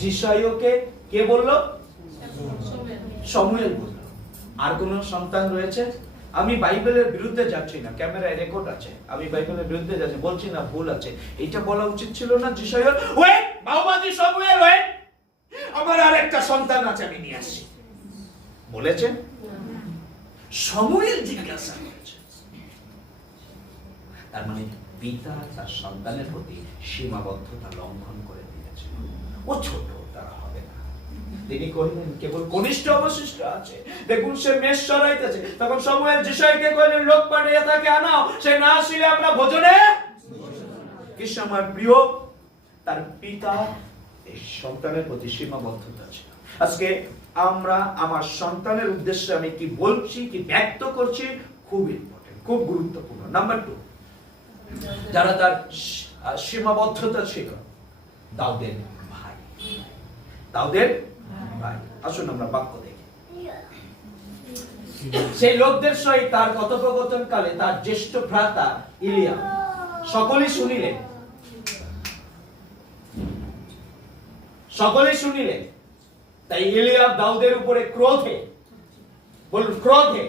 জিসাইকে কে বলল? শমুয়েল বলল। আর কোন সন্তান রয়েছে? আমি বাইবেলের বিরুদ্ধে যাচ্ছি না, ক্যামেরায় রেকর্ড আছে, আমি বাইবেলের বিরুদ্ধে যাচ্ছি বলছি না, ভুল আছে। এটা বলা উচিত ছিল না জিসাইয়ের, ওয়েট বাউবাজি শমুয়েল ওয়েট, আমার আরেকটা সন্তান আছে আমি নিয়ে আসছি বলেছে? শমুয়েল জিজ্ঞাসা করেছে। তার মানে পিতা তার সন্তানের প্রতি সীমাবদ্ধতা লঙ্ঘন করে দিয়েছে। ও ছোট, তারা হবে না। তিনি কহিলেন কেবল কনিষ্ঠ অবশিষ্ট আছে, দেখুন সে মেষ চড়াইতেছে। তখন শমুয়েল জিসাইকে কহিলেন লোক পাঠিয়ে তাকে আনাও, সে না আসিলে আমরা ভোজনে। কৃষ্ণ আমার প্রিয়, তার পিতা এই সন্তানের প্রতি সীমাবদ্ধতা ছিল। আজকে আমরা আমার সন্তানের উদ্দেশ্যে আমি কি বলছি, কি ব্যক্ত করছি, খুব ইম্পর্টেন্ট, খুব গুরুত্বপূর্ণ। নাম্বার 2, যারা তার সীমাবদ্ধতা ছিল, দাউদের ভাই। দাউদের ভাই। আসুন আমরা বাক্য দেখি। সেই লোকদের সহিত তার কথোপকথন কালে তার জ্যেষ্ঠ ভ্রাতা ইলিয়াব সকলেই শুনিলেন। সকলেই শুনিলেন। তাই ইলিয়াব দাউদের উপরে ক্রোধে, বলুন ক্রোধে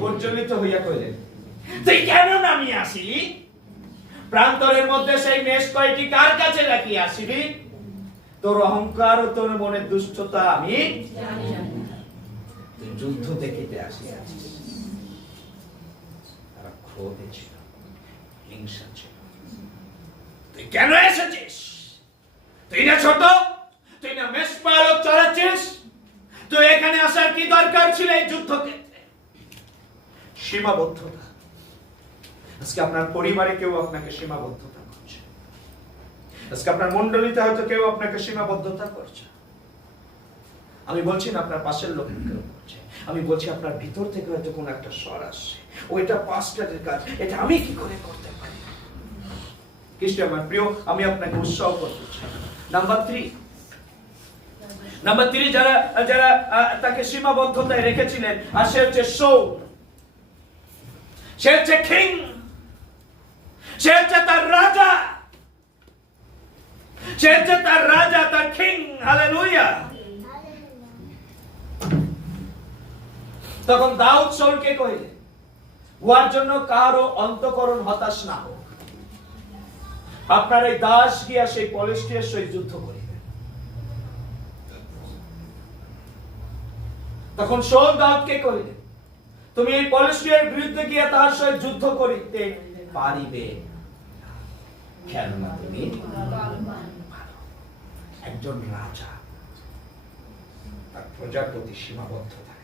প্রজ্বলিত হইয়া কহিলেন, তুই কেন নামিয়ে আসিলি? প্রান্তরের মধ্যে সেই মেষ কয়টি কার কাছে রাখিয়া আসিলি? তোর অহংকার ও তোর মনের দুষ্টতা আমি জানি। তুই যুদ্ধ দেখিতে আসিয়াছিস। তারা ক্রোধে ছিল, হিংসা ছিল। তুই কেন এসেছিস? তুই না ছোট, তুই না মেষ পালক চড়াচ্ছিস? তুই এখানে আসার কি দরকার ছিল এই যুদ্ধক্ষেত্রে? সীমাবদ্ধতা। আজকে আপনার পরিবারে কেউ আপনাকে সীমাবদ্ধতা করছে। আজকে আপনার মণ্ডলীতে হয়তো কেউ আপনাকে সীমাবদ্ধতা করছে। আমি বলছি না আপনার পাশের লোক কেউ করছে, আমি বলছি আপনার ভিতর থেকে হয়তো কোন একটা স্বর আসছে, ওইটা পাস্টারের কাজ, এটা আমি কি করে করতে পারি? কৃষ্ণ আমার প্রিয়, আমি আপনাকে উৎসাহ করতে চাই। নাম্বার 3, যারা যারা তাকে সীমাবদ্ধতায় রেখেছিলেন, আর সে হচ্ছে শাউল। সে হচ্ছে কিং, সে হচ্ছে তার রাজা, সে হচ্ছে তার রাজা, তার কিং। হালেলুয়া। তখন দাউদ শাউলকে কহিলেন, উহার জন্য কারো অন্তঃকরণ হতাশ না হোক, আপনার এই দাস গিয়া সেই ফিলিস্তিয়ের সহিত যুদ্ধ করিবেন। তখন শাউল দাউদকে কহিলেন, তুমি এই ফিলিস্তিয়ের বিরুদ্ধে গিয়া তাহার সহিত যুদ্ধ করিতে পারিবে, কেননা তুমি একজন রাজা, তার প্রজার প্রতি সীমাবদ্ধ থাকে।